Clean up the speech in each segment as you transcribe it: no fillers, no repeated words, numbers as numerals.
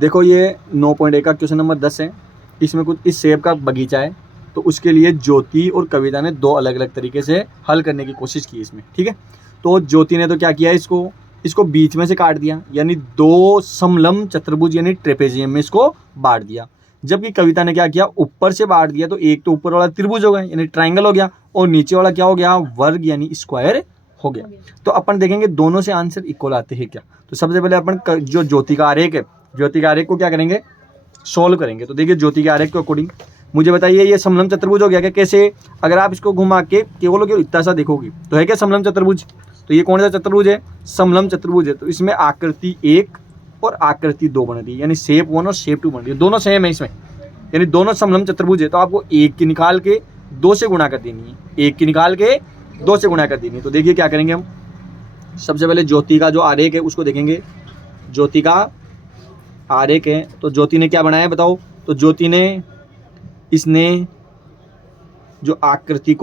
देखो ये 9.1 का क्वेश्चन नंबर 10 है। इसमें कुछ इस सेब का बगीचा है, तो उसके लिए ज्योति और कविता ने दो अलग अलग तरीके से हल करने की कोशिश की इसमें, ठीक है। तो ज्योति ने तो क्या किया, इसको बीच में से काट दिया, यानी दो समलंब चतुर्भुज यानी ट्रेपेजियम में इसको बांट दिया। जबकि कविता ने क्या किया, ऊपर से बांट दिया, तो एक तो ऊपर वाला त्रिभुज हो गया यानी ट्राइंगल हो गया, और नीचे वाला क्या हो गया, वर्ग यानी स्क्वायर हो गया। तो अपन देखेंगे दोनों से आंसर इक्वल आते हैं क्या। तो सबसे पहले अपन जो ज्योति का आरेख है, ज्योति के आरेख को क्या करेंगे, सोल्व करेंगे। तो देखिए ज्योति के आरेख के अकॉर्डिंग मुझे बताइए ये समलंब चतुर्भुज हो गया क्या, कैसे, अगर आप इसको घुमा के केवल इतना सा देखोगे तो है क्या समलंब चतुर्भुज। तो ये कौन सा चतुर्भुज है, समलंब चतुर्भुज है। तो इसमें आकृति 1 और आकृति 2 बन रही है, यानी शेप 1 और शेप 2 बन रही है, दोनों सेम है इसमें, यानी दोनों समलंब चतुर्भुज है। तो आपको 1 की निकाल के 2 से गुणा कर देनी है, 1 की निकाल के 2 से गुणा कर देनी है। तो देखिए क्या करेंगे हम, सबसे पहले ज्योति का जो आरेख है उसको देखेंगे। ज्योति का आरेख है, तो ज्योति ने क्या बनाया बताओ। तो ज्योति ने इसने जो आकृति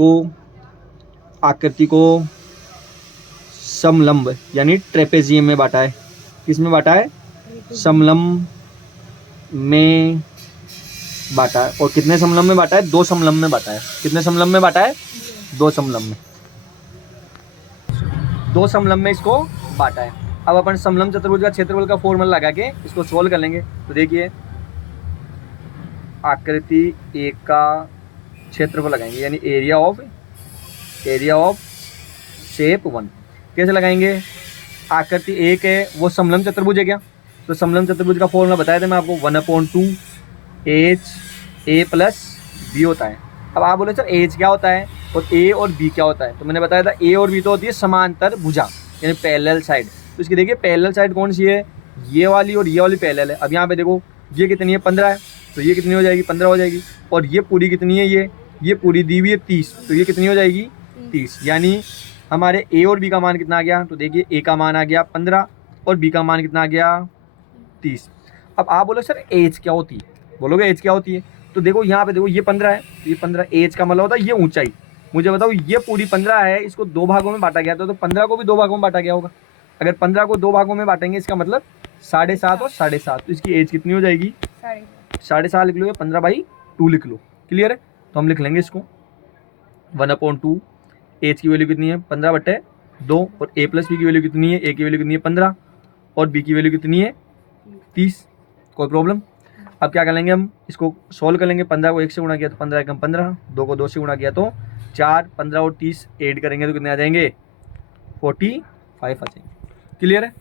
को समलंब यानी ट्रेपेजियम में बांटा है। किस में बांटा है, समलंब में बांटा है। और कितने समलंब में बांटा है, 2 समलंब में बांटा है। कितने समलंब में बांटा है, 2 समलंब में, 2 समलंब में इसको बांटा है। अब अपन समलंब चतुर्भुज का क्षेत्रफल का फॉर्मूला लगा के इसको सोल्व कर लेंगे। तो देखिए आकृति 1 का क्षेत्रफल लगाएंगे, यानी एरिया ऑफ शेप 1। कैसे लगाएंगे, आकृति 1 है वो समलंब चतुर्भुज है क्या, तो समलंब चतुर्भुज का फॉर्मूला बताया था मैं आपको, 1/2 एच ए प्लस बी होता है। अब आप बोले सर एच क्या होता है और ए और बी क्या होता है, तो मैंने बताया था ए और बी तो होती है समांतर भुजा यानी पैरेलल साइड। तो इसकी देखिए पैरेलल साइड कौन सी है, ये वाली और ये वाली पैरेलल है। अब यहाँ पे देखो ये कितनी है, 15 है, तो ये कितनी हो जाएगी, 15 हो जाएगी। और ये पूरी कितनी है, ये पूरी दी हुई है 30, तो ये कितनी हो जाएगी 30। यानी हमारे ए और बी का मान कितना आ गया, तो देखिए ए का मान आ गया 15 और बी का मान कितना आ गया 30। अब आप बोलो सर एज क्या होती है, बोलोगे एज क्या होती है, तो देखो यहाँ पे देखो ये 15 है, ये 15 एज का मतलब होता है ये ऊंचाई। मुझे बताओ ये पूरी 15 है, इसको 2 भागों में बांटा गया था, तो 15 को भी 2 भागों में बांटा गया होगा। अगर 15 को 2 भागों में बांटेंगे इसका मतलब 7.5 और 7.5, तो इसकी एज कितनी हो जाएगी, 7.5 लिख लो या 15/2 लिख लो। क्लियर है, तो हम लिख लेंगे इसको 1/2। एज की वैल्यू कितनी है 15/2 और ए प्लस बी की वैल्यू कितनी है, ए की वैल्यू कितनी है 15 और बी की वैल्यू कितनी है 30। कोई प्रॉब्लम। अब क्या कर लेंगे हम, इसको सॉल्व कर लेंगे। 15 को 1 से गुणा किया तो 15 एकम 15, 2 को 2 से गुणा किया तो 4, 15 और 30 ऐड करेंगे तो कितने आ जाएंगे 45 आ जाएंगे। क्लियर है।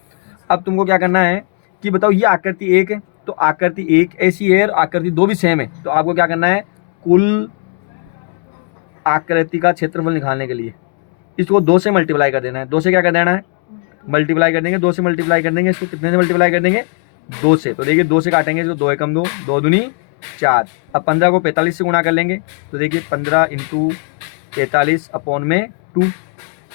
अब तुमको क्या करना है कि बताओ ये आकृति 1 है, तो आकृति 1 ऐसी है और आकृति 2 भी सेम है, तो आपको क्या करना है, कुल आकृति का क्षेत्रफल निकालने के लिए इसको 2 से मल्टीप्लाई कर देना है। 2 से क्या कर देना है, मल्टीप्लाई कर देंगे, 2 से मल्टीप्लाई कर देंगे। इसको कितने से मल्टीप्लाई कर देंगे, 2 से। तो देखिए 2 से काटेंगे इसको, 2 एकम 2, 2 दूनी 4। अब 15 को 45 से गुणा कर लेंगे, तो देखिए 15 × 45 अपॉन में 2।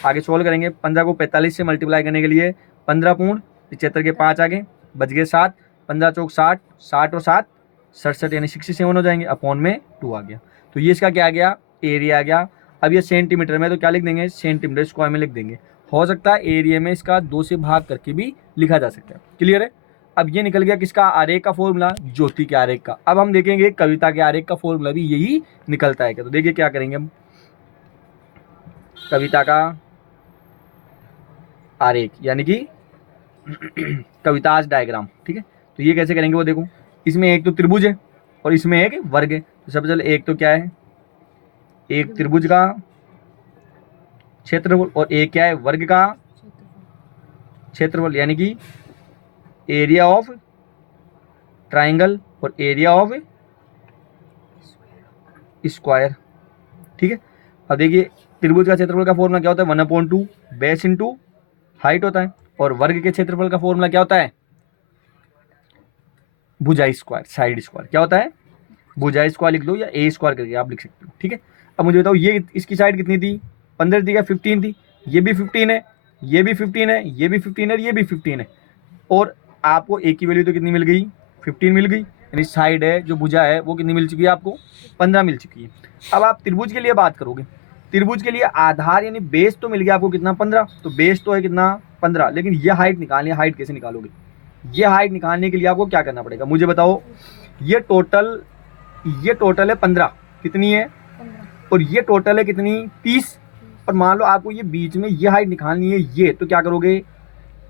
आगे सोल्व करेंगे, 15 को 45 से मल्टीप्लाई करने के लिए 15 पूर्ण 75 के 5 आगे बच गए 7, 15 चौक 60, 60 और 7 67 यानी 67 हो जाएंगे, अपॉन में 2 आ गया। तो ये इसका क्या आ गया, एरिया आ गया। अब ये सेंटीमीटर में तो क्या लिख देंगे, सेंटीमीटर स्क्वायर में लिख देंगे। हो सकता है एरिया में इसका 2 से भाग करके भी लिखा जा सकता है। क्लियर है। अब ये निकल गया किसका आरेख का फॉर्मूला, ज्योति के आरेख का। अब हम देखेंगे कविता के आरेख का फॉर्मूला भी यही निकलता है क्या। तो देखिए क्या करेंगे हम, कविता का आरेख यानी कि कविताज डायग्राम, ठीक है। तो ये कैसे करेंगे वो देखो, इसमें एक तो त्रिभुज है और इसमें एक वर्ग है। तो सबसे पहले एक तो क्या है, एक त्रिभुज का क्षेत्रफल और एक क्या है, वर्ग का क्षेत्रफल, यानी कि एरिया ऑफ ट्राइंगल और एरिया ऑफ स्क्वायर, ठीक है। अब देखिए त्रिभुज का क्षेत्रफल का फॉर्मूला क्या होता है, 1/2 बेस इंटू हाइट होता है, और वर्ग के क्षेत्रफल का फॉर्मूला क्या होता है, भुजा स्क्वायर, साइड स्क्वायर। क्या होता है, भुजा स्क्वायर लिख दो या ए स्क्वायर करके आप लिख सकते हो, ठीक है। अब मुझे बताओ ये इसकी साइड कितनी थी, 15 थी क्या, 15 थी। ये भी 15 है, ये भी 15 है, ये भी 15 है, ये भी 15 है। और आपको ए की वैल्यू तो कितनी मिल गई, 15 मिल गई, यानी साइड है जो भुजा है वो कितनी मिल चुकी है आपको, 15 मिल चुकी है। अब आप त्रिभुज के लिए बात करोगे, त्रिभुज के लिए आधार यानी बेस तो मिल गया आपको कितना, 15। तो बेस तो है कितना 15, लेकिन ये हाइट निकालनी है, हाइट कैसे निकालोगे, ये हाइट निकालने के लिए आपको क्या करना पड़ेगा मुझे बताओ। ये टोटल है 15, कितनी है, 15। और ये टोटल है कितनी, 30। और मान लो आपको ये बीच में ये हाइट निकालनी है ये, तो क्या करोगे,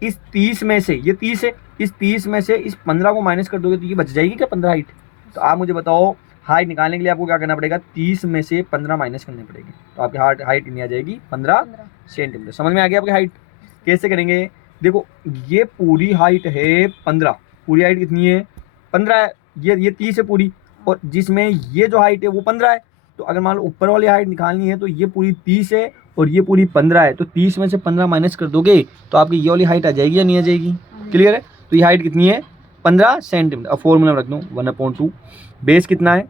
इस 30 में से, ये 30 है, इस 30 में से इस 15 को माइनस कर दोगे तो ये बच जाएगी क्या 15 हाइट। तो आप मुझे बताओ हाइट निकालने के लिए आपको क्या करना पड़ेगा, 30 में से 15 माइनस करनी पड़ेगी, तो आपकी हाइट कितनी आ जाएगी, 15 सेंटीमीटर। समझ में आ गया आपकी हाइट कैसे करेंगे। देखो ये पूरी हाइट है 15, पूरी हाइट कितनी है 15 है, ये 30 है पूरी, और जिसमें ये जो हाइट है वो 15 है। तो अगर मान लो ऊपर वाली हाइट निकालनी है तो ये पूरी 30 है और ये पूरी 15 है, तो 30 में से 15 माइनस कर दोगे तो आपकी ये वाली हाइट आ जाएगी या नहीं आ जाएगी। क्लियर है। तो ये हाइट कितनी है 15 सेंटीमीटर। अब फॉर्मूला रख दूँ 1/2, बेस कितना है,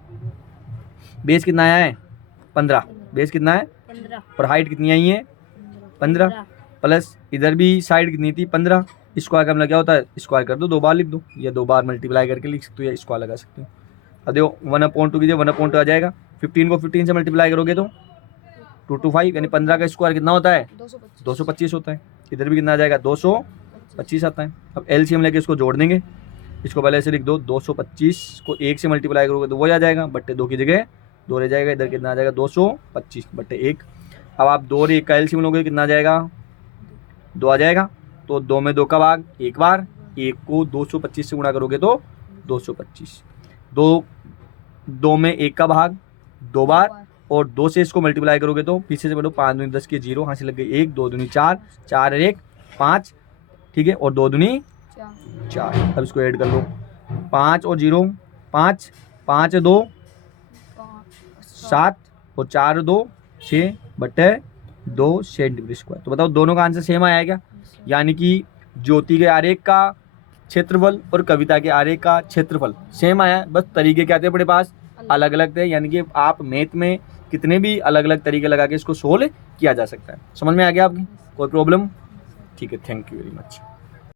बेस कितना आया है 15, बेस कितना है 15, और हाइट कितनी आई है 15, प्लस इधर भी साइड कितनी थी 15, स्क्वायर का मतलब क्या होता है, स्क्वायर कर दो, 2 बार लिख दो, या 2 बार मल्टीप्लाई करके लिख सकते हो या स्क्वायर लगा सकते हो। अब देखो 1/2 कीजिए, 1/2 आ जाएगा, 15 को 15 से मल्टीप्लाई करोगे तो 2 to 5, यानी 15 का स्क्वायर कितना होता है 225 होता है। इधर भी कितना आ जाएगा 225 आता है। अब एलसीएम लेके इसको जोड़ देंगे, इसको पहले ऐसे लिख दो, 225 को 1 से मल्टीप्लाई करोगे तो वही आ जाएगा, बट्टे 2 की जगह 2 रह जाएगा, इधर कितना आ जाएगा 225 बट्टे 1। अब आप 2 और 1 का एलसीएम लोगे कितना आ जाएगा 2 आ जाएगा, तो 2 में 2 का भाग एक बार, 1 को 225 से गुणा करोगे तो 225, 2 में 1 का भाग 2 बार, और 2 से इसको मल्टीप्लाई करोगे तो पीछे से बढ़ो, 5 दूनी 10 के 0, हाँ से लग गई 1, 2 दूनी 4, 4 1 5, ठीक है, और 2 दूनी 4। अब इसको ऐड कर लो, 5 और 0 5, 5 2 7 और 4 2 6 बटे 2 सेंटीमीटर स्क्वायर। तो बताओ दोनों का आंसर सेम आया क्या, यानी कि ज्योति के आरेख का क्षेत्रफल और कविता के आरेख का क्षेत्रफल सेम आया, बस तरीके क्या थे अपने पास अलग अलग थे। यानी कि आप मैथ में कितने भी अलग अलग तरीके लगा के इसको सोल्व किया जा सकता है। समझ में आ गया आपकी, कोई प्रॉब्लम, ठीक है, थैंक यू वेरी मच।